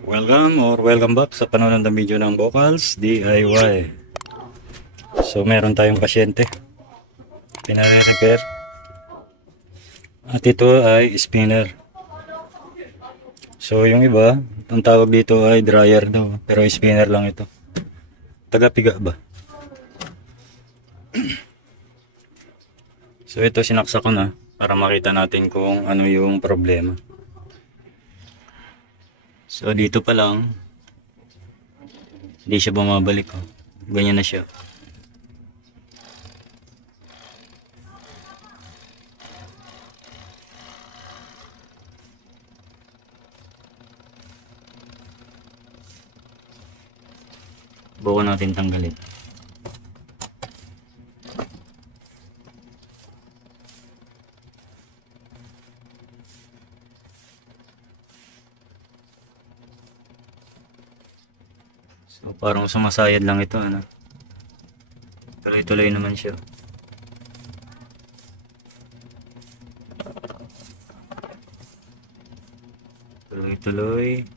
Welcome back sa panonood ng video ng Vocals DIY. So meron tayong pasyente pinare-repair at ito ay spinner. So yung iba, ang tawag dito ay dryer daw, pero spinner lang ito. Taga-piga ba? So ito sinaksak ko na para makita natin kung ano yung problema. So dito pa lang hindi siya bumabalik, oh. Ganyan na siya. Buko natin tanggalin. So parang sumasayad lang ito, ano. Tuloy-tuloy naman siya. Tuloy-tuloy.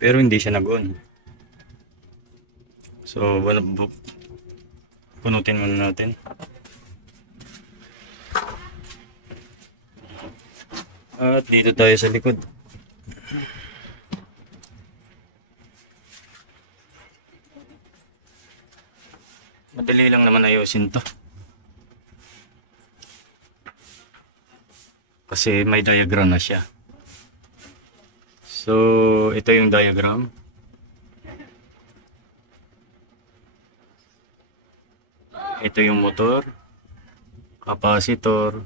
Pero hindi siya nag-on. So punutin muna natin. At dito tayo sa likod. Madali lang naman ayusin to. Kasi may diagram na siya. So, ito yung diagram. Ito yung motor, capacitor,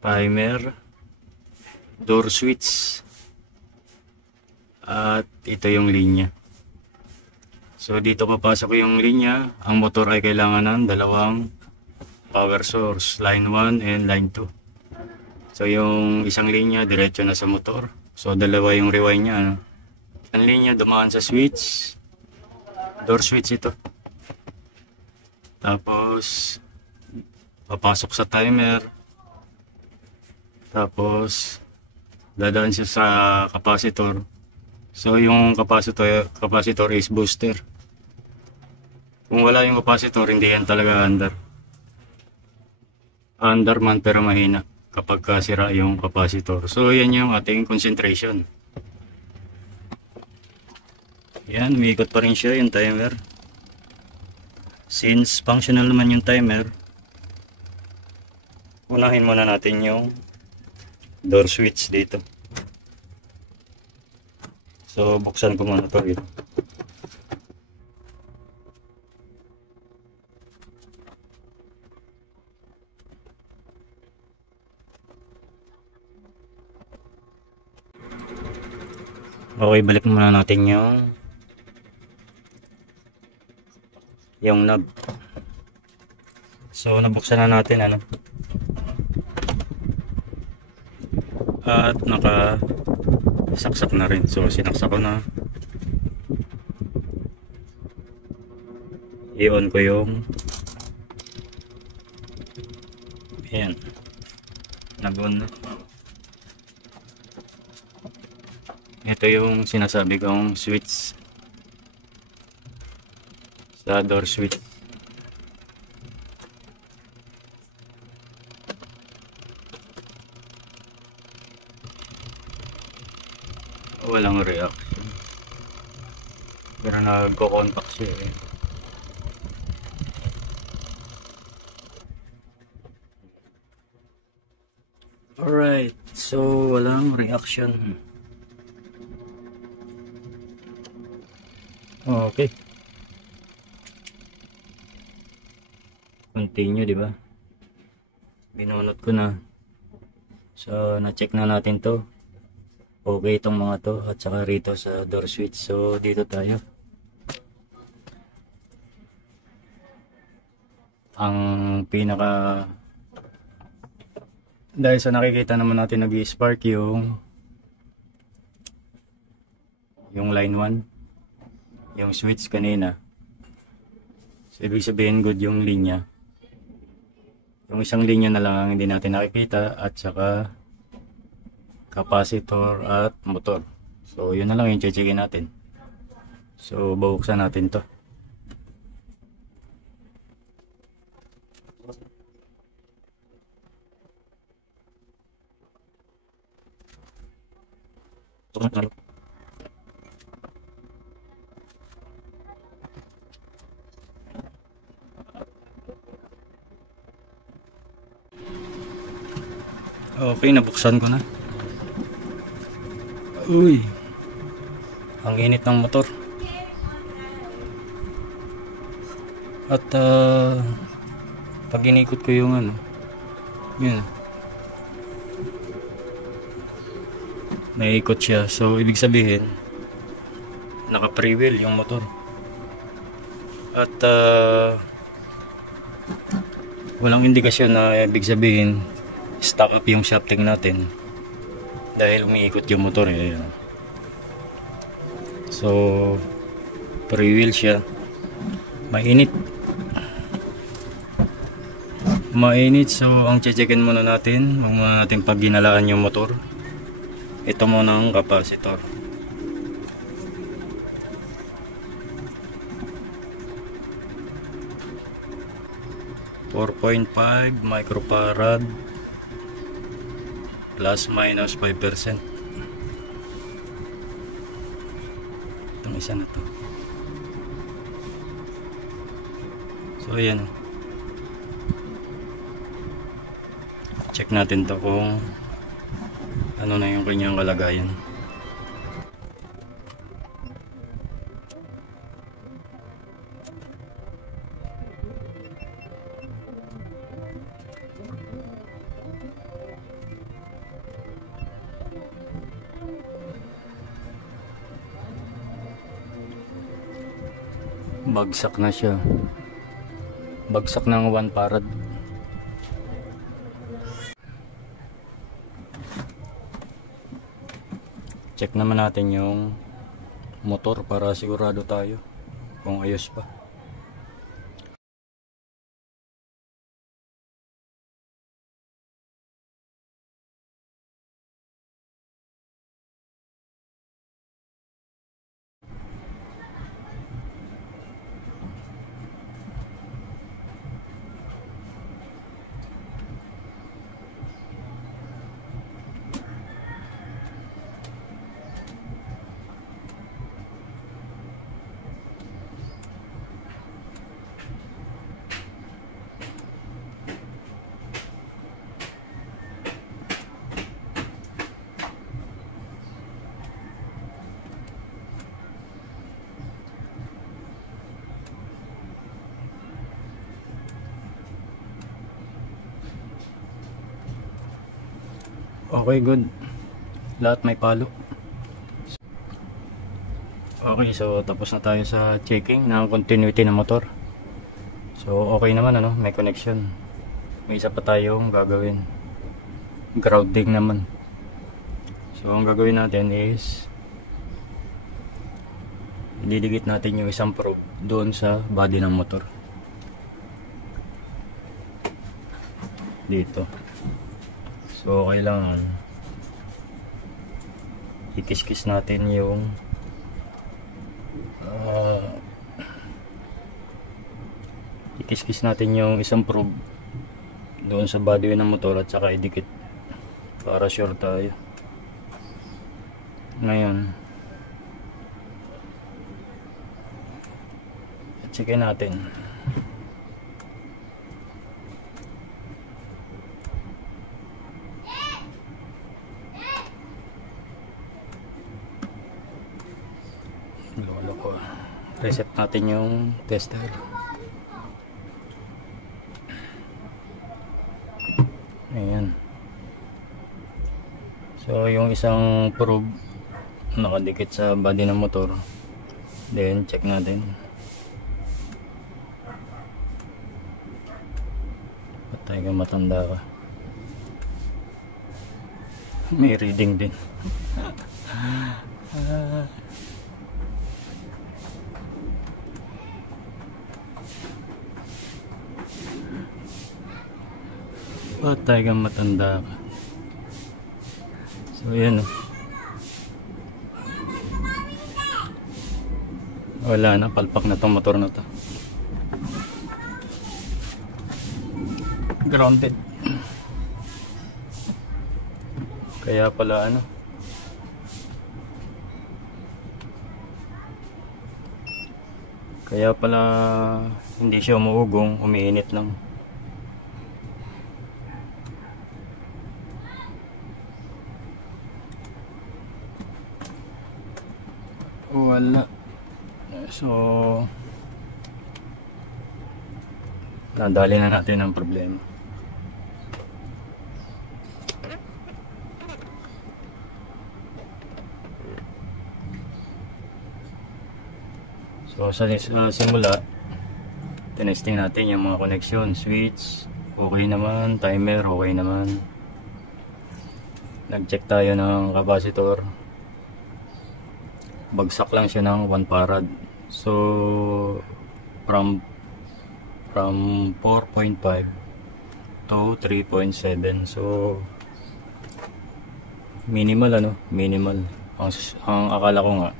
timer, door switch, at ito yung linya. So dito papasok yung linya. Ang motor ay kailangan ng dalawang power source, line 1 and line 2. So yung isang linya diretso na sa motor. So dalawa yung rewind niya, ano? Ang linya dumaan sa switch, door switch ito. Tapos papasok sa timer. Tapos dadaan siya sa capacitor. So yung capacitor is booster. Kung wala yung capacitor, hindi yan talaga under. Under man pero mahina kapag sira yung capacitor. So yan yung ating concentration. Yan, umiikot pa rin siya yung timer. Since functional naman yung timer, unahin muna natin yung door switch dito. So buksan ko muna ito. Okay, balik muna natin yung knob. So nabuksan na natin, ano. At nakasaksak na rin. So sinaksak ko na. I-on ko yung ayan, nag-on na. Ito yung sinasabi kong switch sa door switch. Walang reaction, pero nagko-contact siya, eh. Alright, so walang reaction. Okay. Continue, di ba? Binunot ko na. So, na-check na natin to. Okay itong mga to. At saka rito sa door switch. So, dito tayo. Ang pinaka... Dahil sa nakikita naman natin nag-spark yung line 1. Yung switch kanina. So, ibig sabihin good yung linya. Yung isang linya na lang hindi natin nakikita, at saka capacitor at motor. So yun na lang yung checkin natin. So bubuksan natin to. Okay, nabuksan ko na. Uy, ang init ng motor. At pag inikot ko yung ano, yun, naiikot siya. So ibig sabihin naka pre-wheel yung motor. At walang indikasyon na ibig sabihin stock up yung shafting natin dahil umiikot yung motor eh. So pre-wheel siya. Mainit, so ang checkin muna natin pag ginalaan yung motor. Ito muna ang capacitor. .5 microfarad plus minus 5%. Itong isa na to. So ayan, check natin to kung ano na yung kanyang kalagayan. Bagsak na siya. Bagsak ng 1 farad. Check naman natin yung motor para sigurado tayo kung ayos pa. Okay, good. Lahat may palo. Okay, so tapos na tayo sa checking ng continuity ng motor. So okay naman, ano, may connection. May isa pa tayong gagawin. Grounding naman. So ang gagawin natin is ididikit natin yung isang probe doon sa body ng motor. Dito. So kailangan ikis-kis natin yung ikis-kis natin yung isang probe doon sa body ng motor at saka idikit para sure tayo. Ngayon checkin natin. Lolo ko. Reset natin yung tester. Ayan. So yung isang probe nakadikit sa body ng motor. Then check natin. Patay ka, matanda ka. May reading din. Patay kang matanda ka. So yan oh. Wala na, palpak na tong motor na to. Grounded. Kaya pala ano, kaya pala hindi siya umuugong, umiinit lang. Wala. So nadali na natin ang problema. So sa simula, tinesting natin yung mga connection, switch, okay naman, timer, okay naman. Nag-check tayo ng capacitor. Bagsak lang siya ng 1 farad. So from 4.5 to 3.7. So minimal ano, minimal. Ang akala ko nga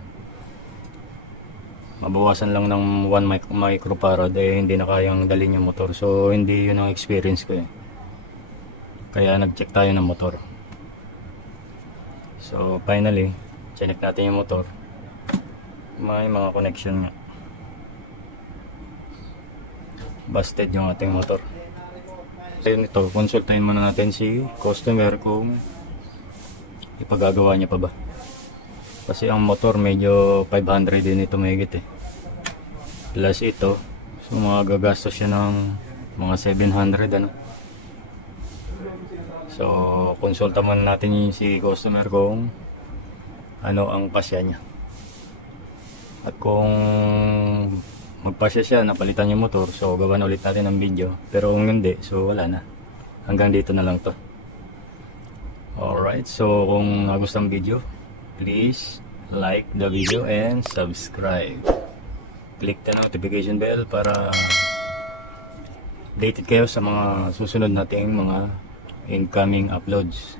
mabawasan lang ng 1 microfarad, eh hindi na kayang dalhin yung motor. So hindi yun ang experience ko eh. Kaya nag-check tayo ng motor. So finally, check natin yung motor. May mga connection nga. Busted yung ating motor. Ayun ito, konsultahin muna natin si customer kung ipagagawa niya pa ba. Kasi ang motor medyo 500 din ito mahigit eh. Plus ito, so mga gagastos siya ng mga 700 ano. So konsulta muna natin si customer kung ano ang pasya niya. At kung magpasya siya, napalitan yung motor, so gawan ulit natin ng video. Pero kung hindi, so wala na. Hanggang dito na lang to. Alright, so kung nagustuhan ang video, please like the video and subscribe. Click the notification bell para updated kayo sa mga susunod nating mga incoming uploads.